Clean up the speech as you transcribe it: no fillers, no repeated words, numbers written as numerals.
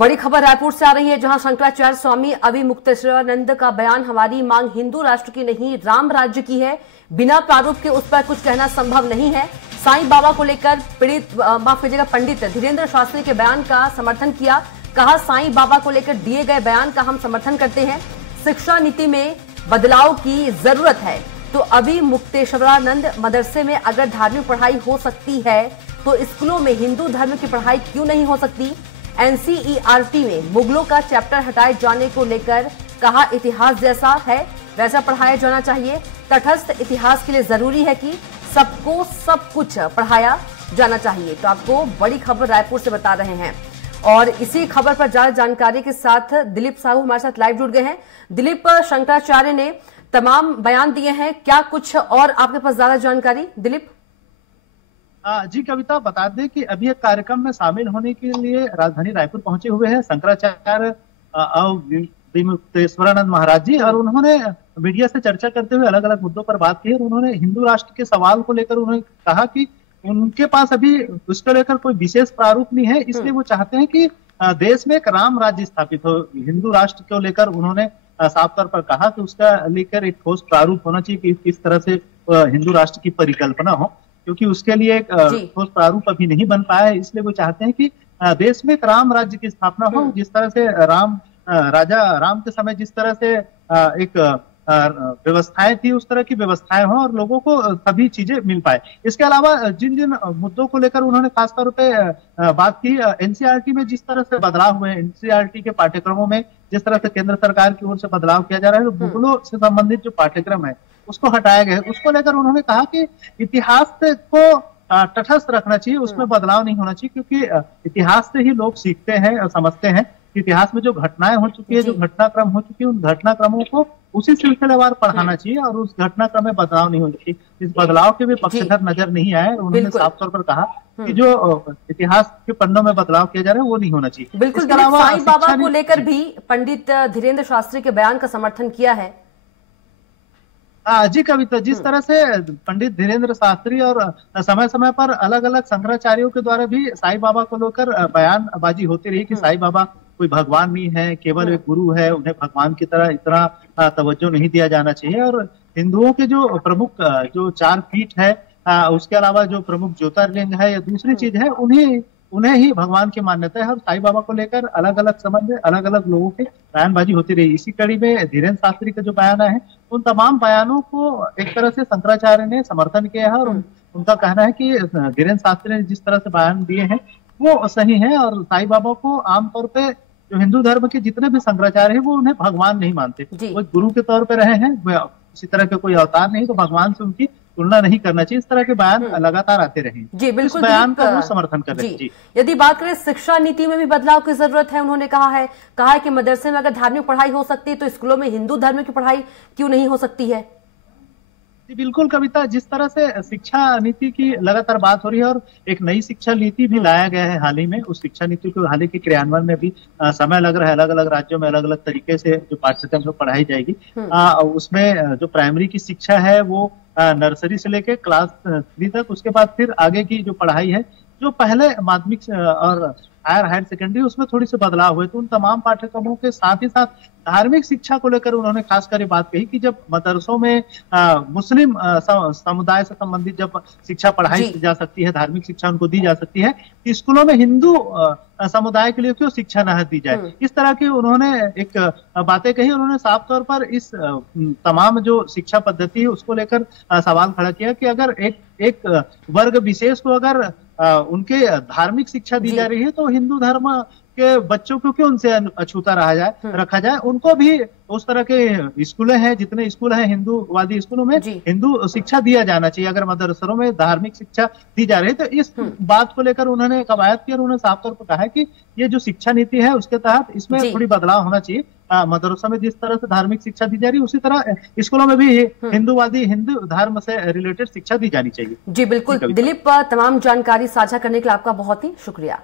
बड़ी खबर रायपुर से आ रही है, जहां शंकराचार्य स्वामी अविमुक्तेश्वरानंद का बयान हमारी मांग हिंदू राष्ट्र की नहीं राम राज्य की है, बिना प्रारूप के उस पर कुछ कहना संभव नहीं है। साईं बाबा को लेकर पंडित धीरेन्द्र शास्त्री के बयान का समर्थन किया। कहा, साईं बाबा को लेकर दिए गए बयान का हम समर्थन करते हैं। शिक्षा नीति में बदलाव की जरूरत है। तो अविमुक्तेश्वरानंद मदरसे में अगर धार्मिक पढ़ाई हो सकती है तो स्कूलों में हिंदू धर्म की पढ़ाई क्यों नहीं हो सकती। एनसीईआरटी में मुगलों का चैप्टर हटाए जाने को लेकर कहा, इतिहास जैसा है वैसा पढ़ाया जाना चाहिए। तटस्थ इतिहास के लिए जरूरी है कि सबको सब कुछ पढ़ाया जाना चाहिए। तो आपको बड़ी खबर रायपुर से बता रहे हैं और इसी खबर पर ज्यादा जानकारी के साथ दिलीप साहू हमारे साथ लाइव जुड़ गए हैं। दिलीप, शंकराचार्य ने तमाम बयान दिए हैं, क्या कुछ और आपके पास ज्यादा जानकारी? दिलीप जी कविता, बता दें कि अभी एक कार्यक्रम में शामिल होने के लिए राजधानी रायपुर पहुंचे हुए हैं शंकराचार्य अविमुक्तेश्वरानंद महाराज जी, और उन्होंने मीडिया से चर्चा करते हुए अलग अलग मुद्दों पर बात की। और उन्होंने हिंदू राष्ट्र के सवाल को लेकर उन्होंने कहा कि उनके पास अभी उसको लेकर कोई विशेष प्रारूप नहीं है, इसलिए वो चाहते हैं कि देश में एक राम राज्य स्थापित हो। हिंदू राष्ट्र को लेकर उन्होंने साफ तौर पर कहा कि उसका लेकर एक ठोस प्रारूप होना चाहिए कि किस तरह से हिंदू राष्ट्र की परिकल्पना हो, क्योंकि उसके लिए एक ठोस प्रारूप अभी नहीं बन पाया है। इसलिए वो चाहते हैं कि देश में एक राम राज्य की स्थापना हो, जिस तरह से राजा राम के समय जिस तरह से एक व्यवस्थाएं थी उस तरह की व्यवस्थाएं हो और लोगों को सभी चीजें मिल पाए। इसके अलावा जिन जिन मुद्दों को लेकर उन्होंने खासतौर पे बात की, एनसीईआरटी में जिस तरह से बदलाव हुए, एनसीईआरटी के पाठ्यक्रमों में जिस तरह से केंद्र सरकार की ओर से बदलाव किया जा रहा है, तो मुगलों से संबंधित जो पाठ्यक्रम है उसको हटाया गया है। उसको लेकर उन्होंने कहा कि इतिहास को तटस्थ रखना चाहिए, उसमें बदलाव नहीं होना चाहिए, क्योंकि इतिहास से ही लोग सीखते हैं और समझते हैं। इतिहास में जो घटनाएं हो चुकी है, जो घटनाक्रम हो चुकी है, उन घटनाक्रमों को उसी सिलसिलेवार पढ़ाना चाहिए और उस घटनाक्रम में बदलाव नहीं होना चाहिए। इस बदलाव के भी पक्षधर नजर नहीं आए। उन्होंने साफ तौर पर कहा कि जो इतिहास के पन्नों में बदलाव किया जा रहा है वो नहीं होना चाहिए। बिल्कुल, साईं बाबा को लेकर भी पंडित धीरेन्द्र शास्त्री के बयान का समर्थन किया है। जी कविता, जिस तरह से पंडित धीरेन्द्र शास्त्री और समय समय पर अलग अलग शंकराचार्यों के द्वारा भी साईं बाबा को लेकर बयानबाजी होती रही कि साईं बाबा कोई भगवान नहीं है, केवल एक गुरु है, उन्हें भगवान की तरह इतना तवज्जो नहीं दिया जाना चाहिए। और हिंदुओं के जो प्रमुख जो 4 पीठ है, उसके अलावा जो प्रमुख ज्योतिर्लिंग है या दूसरी चीज है, उन्हें ही भगवान की मान्यता है। और साईं बाबा को लेकर अलग अलग समय में अलग अलग लोगों के बयानबाजी होती रही। इसी कड़ी में धीरेन्द्र शास्त्री के जो बयान है, उन तमाम बयानों को एक तरह से शंकराचार्य ने समर्थन किया है। और उनका कहना है कि धीरेन्द्र शास्त्री ने जिस तरह से बयान दिए हैं वो सही है। और साईं बाबा को आमतौर पे जो हिंदू धर्म के जितने भी शंकराचार्य हैं वो उन्हें भगवान नहीं मानते, वो गुरु के तौर पे रहे हैं, इसी तरह के कोई अवतार नहीं, तो भगवान से उनकी तुलना नहीं करना चाहिए। इस तरह के बयान लगातार आते रहे। जी बिल्कुल, बयान का वो समर्थन कर रहे हैं। जी, यदि बात करें शिक्षा नीति में भी बदलाव की जरूरत है, उन्होंने कहा है कि मदरसे में अगर धार्मिक पढ़ाई हो सकती है तो स्कूलों में हिंदू धर्म की पढ़ाई क्यों नहीं हो सकती है। जी बिल्कुल कविता, जिस तरह से शिक्षा नीति की लगातार बात हो रही है और एक नई शिक्षा नीति भी लाया गया है हाल ही में, उस शिक्षा नीति को हाल ही के क्रियान्वयन में भी समय लग रहा है। अलग अलग राज्यों में अलग अलग तरीके से जो पाठ्यक्रम में पढ़ाई जाएगी, उसमें जो प्राइमरी की शिक्षा है वो नर्सरी से लेके क्लास 3 तक, उसके बाद फिर आगे की जो पढ़ाई है, जो पहले माध्यमिक और हायर सेकेंडरी, उसमें थोड़ी सी बदलाव हुए। तो उन तमाम पाठ्यक्रमों के साथ ही साथ धार्मिक शिक्षा को लेकर उन्होंने खासकर बात कही कि जब मदरसों में मुस्लिम समुदाय से संबंधित जब शिक्षा पढ़ाई की जा सकती है, धार्मिक शिक्षा उनको दी जा सकती है, स्कूलों में हिंदू समुदाय के लिए क्यों शिक्षा न दी जाए। इस तरह की उन्होंने एक बातें कही। उन्होंने साफ तौर पर इस तमाम जो शिक्षा पद्धति है उसको लेकर सवाल खड़ा किया कि अगर एक वर्ग विशेष को अगर उनके धार्मिक शिक्षा दी जा रही है तो हिंदू धर्म के बच्चों को क्यों उनसे अछूता रखा जाए। उनको भी उस तरह के स्कूलें हैं, जितने स्कूल हैं हिंदूवादी स्कूलों में हिंदू शिक्षा दिया जाना चाहिए। अगर मदरसों में धार्मिक शिक्षा दी जा रही है तो इस बात को लेकर उन्होंने कवायद की और उन्होंने साफ तौर पर कहा है कि ये जो शिक्षा नीति है उसके तहत इसमें थोड़ी बदलाव होना चाहिए। मदरसों में जिस तरह से धार्मिक शिक्षा दी जा रही है उसी तरह स्कूलों में भी हिंदू धर्म से रिलेटेड शिक्षा दी जानी चाहिए। जी बिल्कुल दिलीप, तमाम जानकारी साझा करने के लिए आपका बहुत ही शुक्रिया।